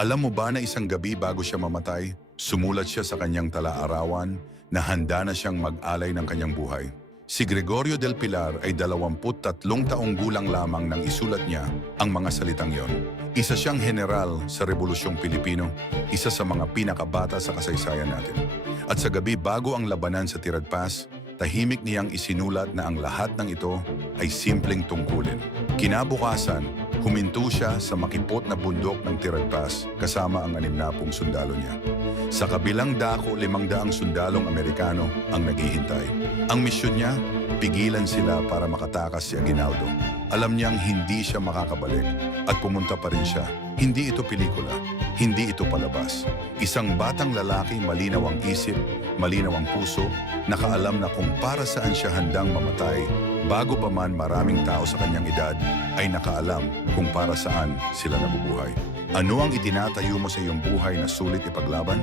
Alam mo ba na isang gabi bago siya mamatay, sumulat siya sa kanyang tala-arawan na handa na siyang mag-alay ng kanyang buhay. Si Gregorio del Pilar ay 23 taong gulang lamang nang isulat niya ang mga salitang yon. Isa siyang general sa Rebolusyong Pilipino, isa sa mga pinakabata sa kasaysayan natin. At sa gabi bago ang labanan sa Tirad Pass, tahimik niyang isinulat na ang lahat ng ito ay simpleng tungkulin. Kinabukasan, huminto siya sa makipot na bundok ng Tirad Pass kasama ang 60 sundalo niya. Sa kabilang dako, 500 sundalong Amerikano ang naghihintay. Ang misyon niya, pigilan sila para makatakas si Aguinaldo. Alam niyang hindi siya makakabalik at pumunta pa rin siya. Hindi ito pelikula, hindi ito palabas. Isang batang lalaki, malinaw ang isip, malinaw ang puso, nakaalam na kung para saan siya handang mamatay. Bago pa man maraming tao sa kanyang edad, ay nakaalam kung para saan sila nabubuhay. Ano ang itinatayo mo sa iyong buhay na sulit ipaglaban?